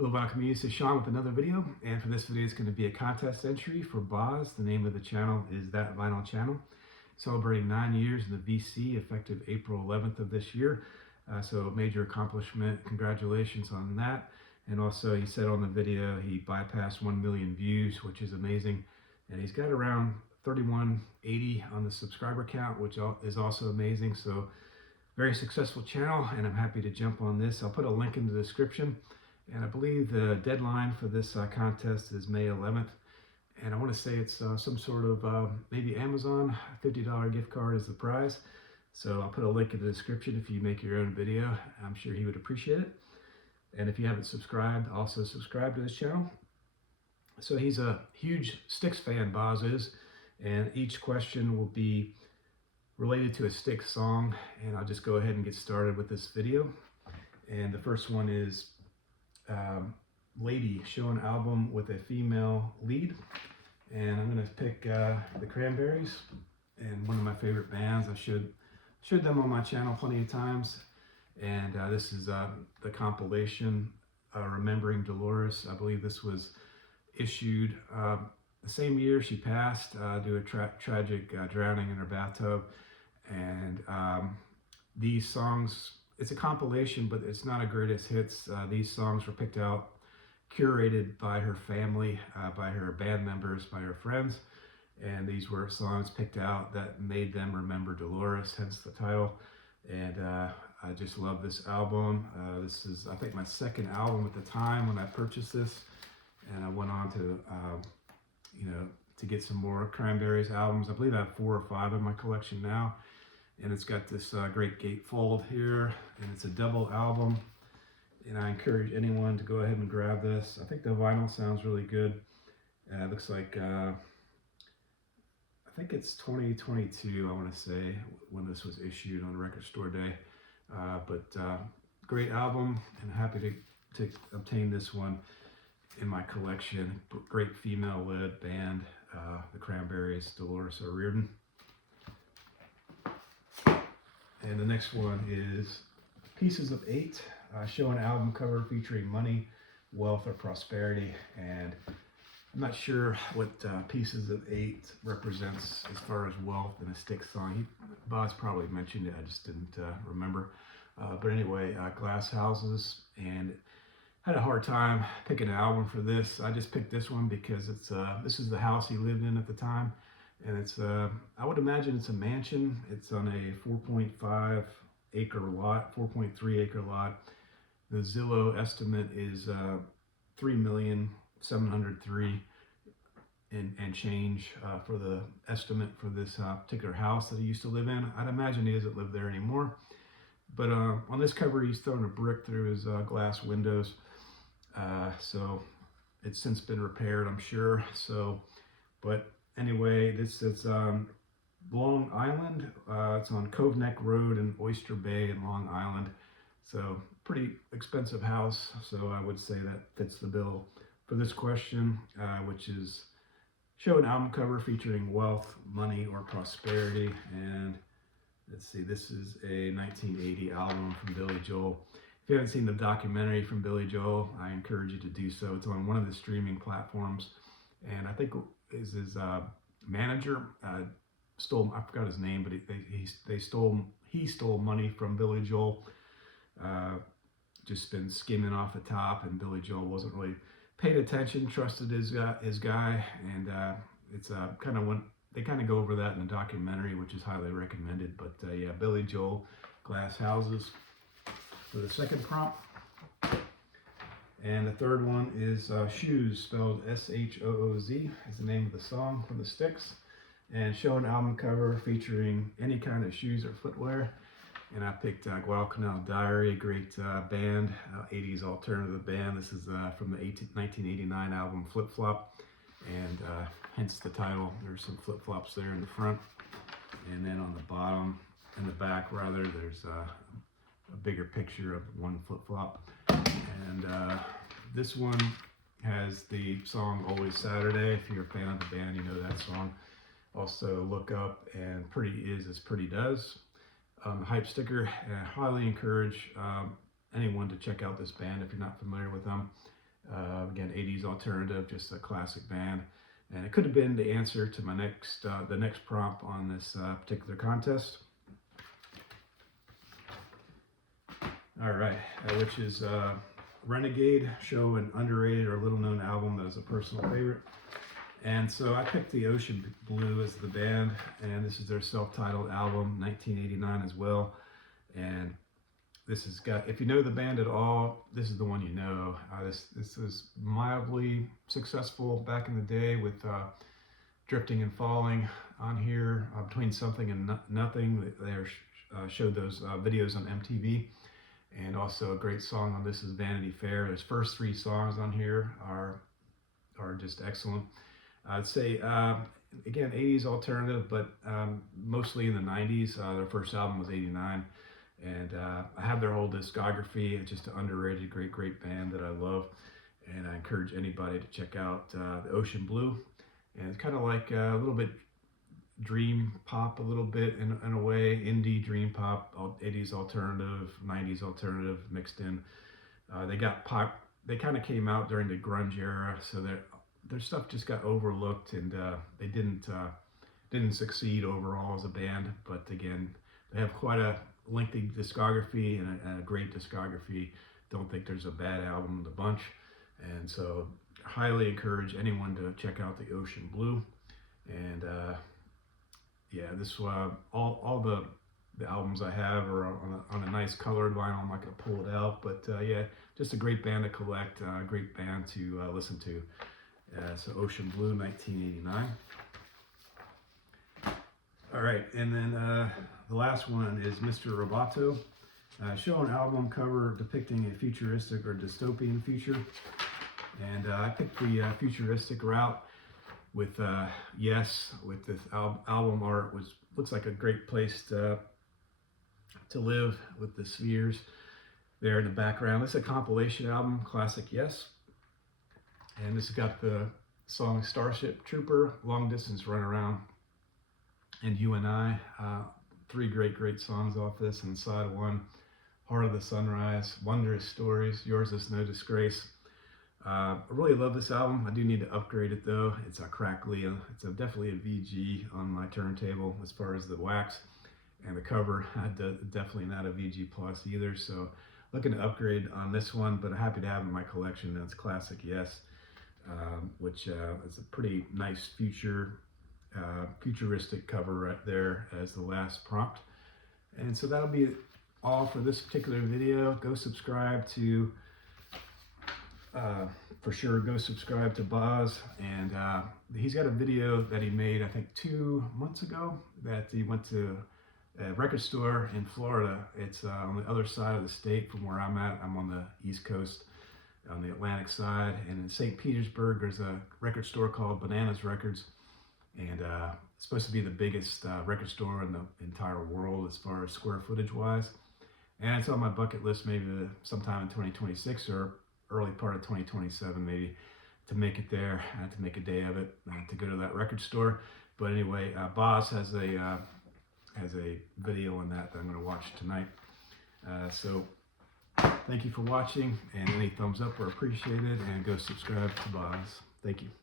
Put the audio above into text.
Hello, welcome community. This is Sean with another video, and for this video, it's going to be a contest entry for Boz. The name of the channel is That Vinyl Channel, celebrating 9 years in the VC, effective April 11th of this year. So a major accomplishment. Congratulations on that. And also, he said on the video he bypassed 1 million views, which is amazing. And he's got around 3180 on the subscriber count, which is also amazing. So very successful channel, and I'm happy to jump on this. I'll put a link in the description. And I believe the deadline for this contest is May 11th. And I want to say it's some sort of maybe Amazon $50 gift card is the prize. So I'll put a link in the description if you make your own video. I'm sure he would appreciate it. And if you haven't subscribed, also subscribe to this channel. So he's a huge Styx fan, Boz is. And each question will be related to a Styx song. And I'll just go ahead and get started with this video. And the first one is Lady, show an album with a female lead, and I'm going to pick the Cranberries, and one of my favorite bands. I showed them on my channel plenty of times, and this is the compilation Remembering Dolores. I believe this was issued the same year she passed due to a tragic drowning in her bathtub. And these songs, it's a compilation, but it's not a greatest hits. These songs were picked out, curated by her family, by her band members, by her friends. And these were songs picked out that made them remember Dolores, hence the title. And I just love this album. This is, I think, my second album at the time when I purchased this. And I went on to, to get some more Cranberries albums. I believe I have 4 or 5 in my collection now. And it's got this great gatefold here, and it's a double album. And I encourage anyone to go ahead and grab this. I think the vinyl sounds really good. It looks like, I think it's 2022, I want to say, when this was issued on Record Store Day. Great album, and happy to obtain this one in my collection. Great female-led band, the Cranberries, Dolores O'Riordan. And the next one is Pieces of 8, show an album cover featuring money, wealth, or prosperity. And I'm not sure what Pieces of 8 represents as far as wealth in a Styx song. Boz probably mentioned it, I just didn't remember. But anyway, Glass Houses, and had a hard time picking an album for this. I just picked this one because it's this is the house he lived in at the time. And it's, I would imagine it's a mansion. It's on a 4.5 acre lot, 4.3 acre lot. The Zillow estimate is $3,703,000 and change for the estimate for this particular house that he used to live in. I'd imagine he doesn't live there anymore. But on this cover, he's throwing a brick through his glass windows. So it's since been repaired, I'm sure. But anyway, this is Long Island. It's on Cove Neck Road in Oyster Bay in Long Island. So pretty expensive house. So I would say that fits the bill for this question, which is show an album cover featuring wealth, money, or prosperity. And let's see, this is a 1980 album from Billy Joel. If you haven't seen the documentary from Billy Joel, I encourage you to do so. It's on one of the streaming platforms. And I think his manager stole, I forgot his name, but he stole money from Billy Joel. Just been skimming off the top, and Billy Joel wasn't really paying attention, trusted his guy, and it's kind of when they kind of go over that in the documentary, which is highly recommended. But yeah, Billy Joel, Glass Houses for the second prompt. And the third one is Shoes, spelled S-H-O-O-Z, is the name of the song from the Styx. And show an album cover featuring any kind of shoes or footwear. And I picked Guadalcanal Diary, a great band, 80s alternative band. This is from the 1989 album Flip Flop, and hence the title. There's some flip flops there in the front. And then on the bottom, in the back rather, there's a bigger picture of one flip flop. And this one has the song Always Saturday. If you're a fan of the band, you know that song. Also, Look Up and Pretty Is as Pretty Does. Hype sticker. And I highly encourage anyone to check out this band if you're not familiar with them. Again, 80s alternative, just a classic band. And it could have been the answer to my the next prompt on this particular contest. All right, which is Renegade, show an underrated or little known album that is a personal favorite. And so I picked the Ocean Blue as the band, and this is their self-titled album, 1989 as well. And this has got, if you know the band at all, this is the one you know. This was mildly successful back in the day with Drifting and Falling on here, Between Something and Nothing. They showed those videos on MTV. And also a great song on this is Vanity Fair. His first 3 songs on here are just excellent. I'd say, again, 80s alternative, but mostly in the 90s. Their first album was 89. And I have their whole discography. It's just an underrated, great band that I love. And I encourage anybody to check out the Ocean Blue. And it's kind of like a little bit dream pop, a little bit in a way, indie dream pop, 80s alternative, 90s alternative mixed in. They got pop. They kind of came out during the grunge era, so their stuff just got overlooked, and they didn't succeed overall as a band. But again, they have quite a lengthy discography and a great discography. Don't think there's a bad album in the bunch, and so highly encourage anyone to check out the Ocean Blue. And yeah, this all the albums I have are on a nice colored vinyl. I'm not gonna pull it out, but yeah, just a great band to collect, a great band to listen to. So Ocean Blue, 1989. All right, and then the last one is Mr. Roboto. Show an album cover depicting a futuristic or dystopian future. And I picked the futuristic route with Yes, with this album art, which looks like a great place to live with the spheres there in the background. This is a compilation album, Classic Yes. And this has got the song Starship Trooper, Long Distance Runaround, and You and I. 3 great songs off this. And side 1, Heart of the Sunrise, Wondrous Stories, Yours Is No Disgrace. I really love this album. I do need to upgrade it though. It's a crackly, it's definitely a VG on my turntable as far as the wax. And the cover, definitely not a VG Plus either. So looking to upgrade on this one, but I'm happy to have it in my collection. That's Classic Yes, which is a pretty nice futuristic cover right there as the last prompt. And so that'll be all for this particular video. Go subscribe to for sure, go subscribe to Boz, and he's got a video that he made I think 2 months ago that he went to a record store in Florida. It's on the other side of the state from where I'm at. I'm on the East Coast, on the Atlantic side, and in St. Petersburg there's a record store called Bananas Records, and it's supposed to be the biggest record store in the entire world as far as square footage wise. And it's on my bucket list, maybe sometime in 2026 or early part of 2027 maybe, to make it there, to make a day of it, to go to that record store. But anyway, Boz has a video on that I'm going to watch tonight. So thank you for watching, and any thumbs up are appreciated, and go subscribe to Boz. Thank you.